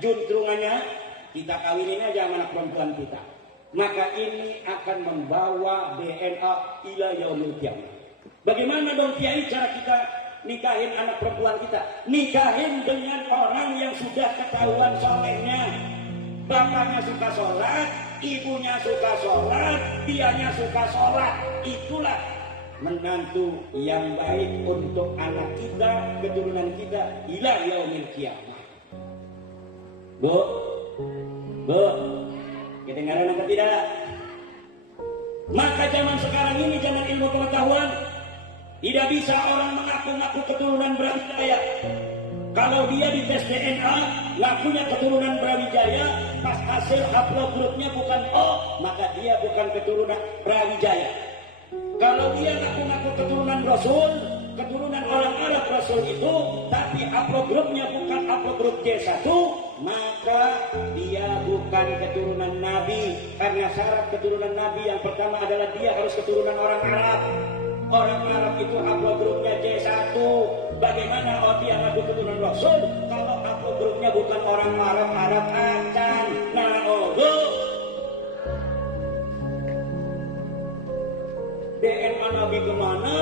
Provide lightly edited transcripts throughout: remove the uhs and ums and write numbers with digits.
juntrungannya kita kawinin aja sama anak perempuan kita. Maka ini akan membawa DNA ila yaumil qiyamah. Bagaimana dong Kiai cara kita nikahin anak perempuan kita? Nikahin dengan orang yang sudah ketahuan solehnya. Bapaknya suka sholat, ibunya suka sholat, dianya suka sholat. Itulah menantu yang baik untuk anak kita, keturunan kita ila yaumil qiyamah. Bu, kedengaran apa tidak? Maka zaman sekarang ini zaman ilmu pengetahuan, tidak bisa orang mengaku-ngaku keturunan Brawijaya. Kalau dia di tes DNA ngakunya keturunan Brawijaya, pas hasil haplogrupnya bukan O, maka dia bukan keturunan Brawijaya. Kalau dia ngaku-ngaku keturunan Rasul, keturunan orang Arab Rasul itu, tapi haplogrupnya bukan haplogrup J1, maka dia bukan keturunan Nabi. Karena syarat keturunan Nabi yang pertama adalah dia harus keturunan orang Arab. Orang Arab itu haplogrupnya J1. Bagaimana dia ngaku keturunan Rasul kalau haplogrupnya bukan orang Arab acan? Nah, DNA Nabi kemana?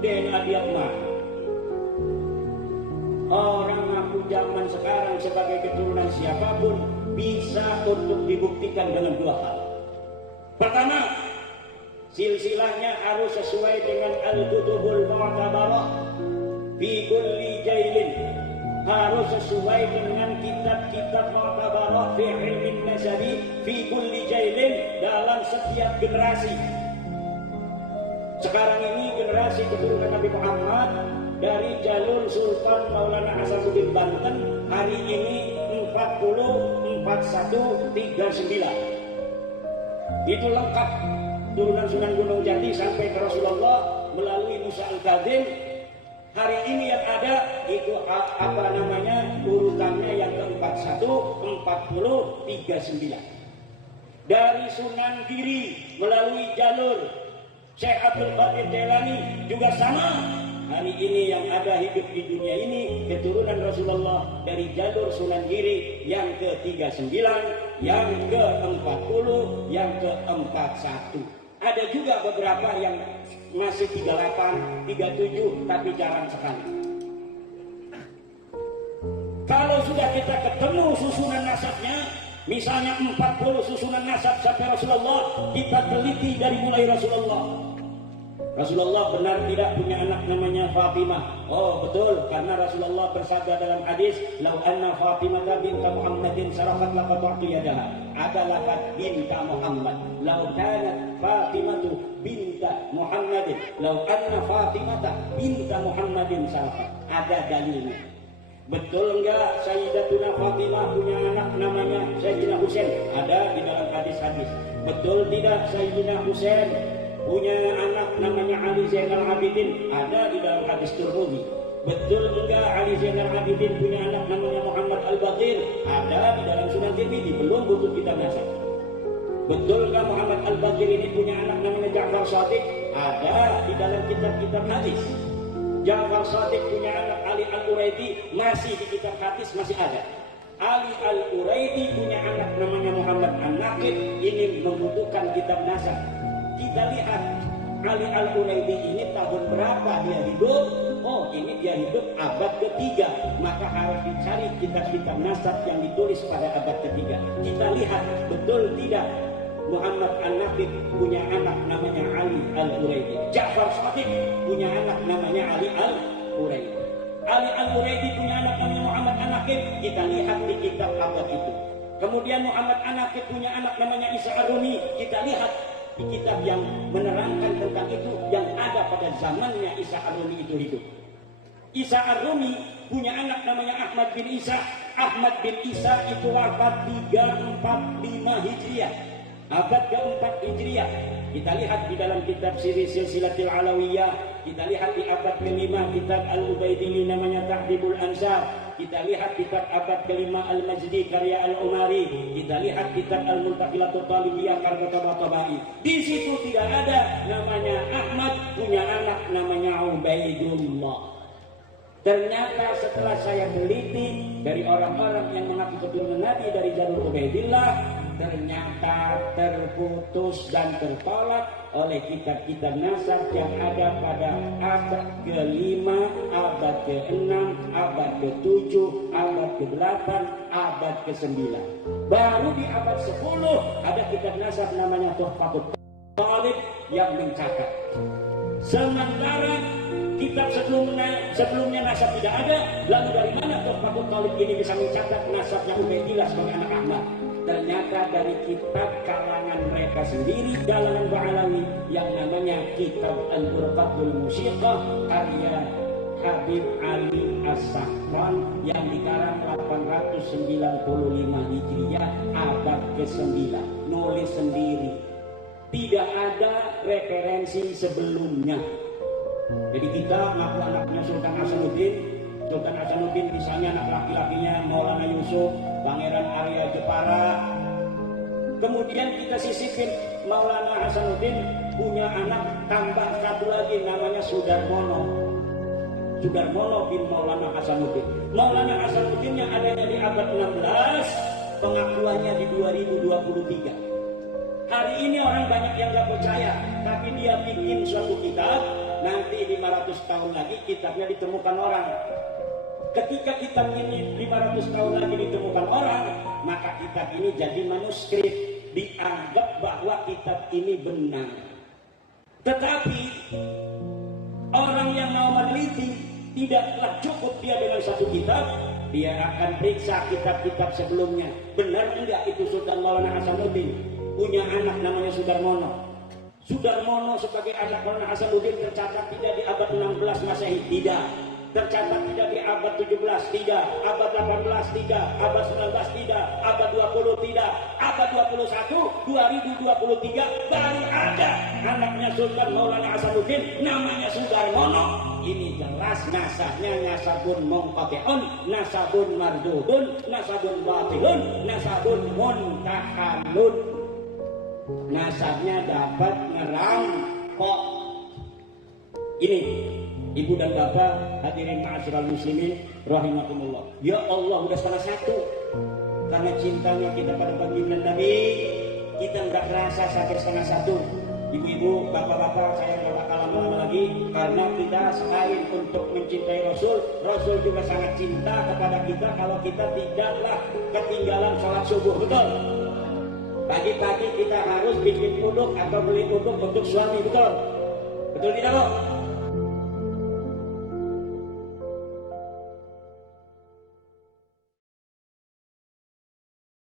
DNA dia kemana? Orang ngaku zaman sekarang sebagai keturunan siapapun bisa untuk dibuktikan dengan dua hal. Pertama, silsilahnya harus sesuai dengan al-kutubul mu'tabarah fi kulli jailin, harus sesuai dengan kitab-kitab mu'tabarah fi ilmin nasabi fi kulli jailin, dalam setiap generasi. Sekarang ini generasi keturunan Nabi Muhammad dari jalur Sultan Maulana Hasanuddin Banten hari ini 404139. Itu lengkap turunan Sunan Gunung Jati sampai ke Rasulullah melalui Musa Al-Kadzim. Hari ini yang ada itu urutannya yang ke-41 4039. Dari Sunan Giri melalui jalur Syekh Abdul Qadir Jailani juga sama. Hari ini yang ada hidup di dunia ini keturunan Rasulullah dari jalur Sunan Giri yang ke-39, yang ke-40, yang ke-41. Ada juga beberapa yang masih 38, 37, tapi jarang sekali. Kalau sudah kita ketemu susunan nasabnya, misalnya 40 susunan nasab sampai Rasulullah, kita teliti dari mulai Rasulullah. Rasulullah benar tidak punya anak namanya Fatimah. Oh betul, karena Rasulullah bersabda dalam hadis, "Lau anna Fatimah binta Muhammadin sarafat laqata'tu yadaha." Ada lafaz binta Muhammad. "Lau kanat Fatimatu binta Muhammadin, lau anna Fatimah binta Muhammadin sarafat." Ada dalilnya. Betul enggak Sayyidatuna Fatimah punya anak namanya Sayyidina Husain? Ada di dalam hadis-hadis. Betul tidak Sayyidina Husain punya anak namanya Ali Zainal Abidin? Ada di dalam hadis Tirmidzi. Betul enggak Ali Zainal Abidin punya anak namanya Muhammad Al-Baqir? Ada di dalam Sunan Tirmidzi, belum butuh kitab nasab. Betul enggak Muhammad Al-Baqir ini punya anak namanya Ja'far Shadiq? Ada di dalam kitab-kitab hadis. Ja'far Shadiq punya anak Ali Al-Quraidi, masih di kitab hadis masih ada. Ali Al-Quraidi punya anak namanya Muhammad An-Naqid, ini membutuhkan kitab nasab. Kita lihat Ali Al-Quraidi ini tahun berapa dia hidup? Oh, ini dia hidup abad ketiga. Maka harus dicari kitab-kitab nasab yang ditulis pada abad ketiga. Kita lihat betul tidak Muhammad An-Naqid punya anak namanya Ali Al-Quraidi. Ja'far Shadiq punya anak namanya Ali Al-Quraidi. Ali Al-Quraidi punya anak namanya Muhammad An-Naqid. Kita lihat di kitab abad itu. Kemudian Muhammad An-Naqid punya anak namanya Isa Ar-Rumi. Kita lihat di kitab yang menerangkan tentang itu yang ada pada zamannya Isa Ar-Rumi itu hidup. Isa Ar-Rumi punya anak namanya Ahmad bin Isa. Ahmad bin Isa itu wafat 345 Hijriah, abad keempat Hijriah. Kita lihat di dalam kitab Silsilatul Alawiyah, kita lihat di abad kelima kitab Al-Ubaidili namanya Tahdibul Ansar. Kita lihat kitab abad kelima Al-Majdi karya Al-Umari. Kita lihat kitab Al-Muntaqilatul Talibiyah karya Tabatabai. Di situ tidak ada namanya Ahmad punya anak namanya Ubaidullah. Ternyata setelah saya teliti dari orang-orang yang mengaku keturunan Nabi dari jalur Ubaidillah, ternyata terputus dan tertolak oleh kitab-kitab nasab yang ada pada abad ke-5, abad ke-6, abad ke-7, abad ke-8, abad ke-9. Baru di abad 10 ada kitab nasab namanya Tuhfatul Talib yang mencatat. Sementara kitab sebelumnya nasab tidak ada, lalu dari mana Tuhfatul Talib ini bisa mencatat nasabnya Ubaidillah sebagai anak Ahmad? Ternyata dari kitab kalangan mereka sendiri, kalangan Ba'alawi, yang namanya kitab Al-Burqatul Musiqah karya Habib Ali As-Sahran yang dikarang 895 Hijriah abad ke-9. Nulis sendiri, tidak ada referensi sebelumnya. Jadi kita ngaku anaknya Sultan Hasanuddin. Sultan Hasanuddin misalnya anak laki-lakinya Maulana Yusuf, Pangeran Arya Jepara. Kemudian kita sisipin Maulana Hasanuddin punya anak tambah satu lagi namanya Sudarmono. Sudarmono bin Maulana Hasanuddin. Maulana Hasanuddin yang adanya di abad 16, pengakuannya di 2023. Hari ini orang banyak yang gak percaya, tapi dia bikin suatu kitab, nanti 500 tahun lagi kitabnya ditemukan orang. Ketika kitab ini 500 tahun lagi ditemukan orang, maka kitab ini jadi manuskrip, dianggap bahwa kitab ini benar. Tetapi orang yang mau meneliti tidaklah cukup dia dengan satu kitab, dia akan periksa kitab-kitab sebelumnya. Benar enggak itu Sultan Maulana Hasanuddin punya anak namanya Sudarmono? Sudarmono sebagai anak Maulana Hasanuddin tercatat tidak di abad 16 Masehi, tidak. Tercatat tidak di abad 17, tidak. Abad 18, tidak. Abad 19, tidak. Abad 20, tidak. Abad 21, 2023 baru ada anaknya Sultan Maulana Hasanuddin namanya Sudarmono. Ini jelas nasabnya nasabun munqati'un, nasabun mardudun, nasabun batilun, nasabun muntahalun. Nasabnya dapat ngerampok. Ini ibu dan bapak hadirin ma'asyiral muslimin rahimakumullah. Ya Allah, udah salah satu. Karena cintanya kita pada baginda Nabi, kita enggak rasa sampai setengah satu. Ibu-ibu, bapak-bapak, saya enggak bakal lama-lama lagi karena kita selain untuk mencintai Rasul, Rasul juga sangat cinta kepada kita kalau kita tidaklah ketinggalan sholat subuh, betul? Pagi-pagi kita harus bikin uduk atau beli uduk untuk suami, betul? Betul tidak, Bu?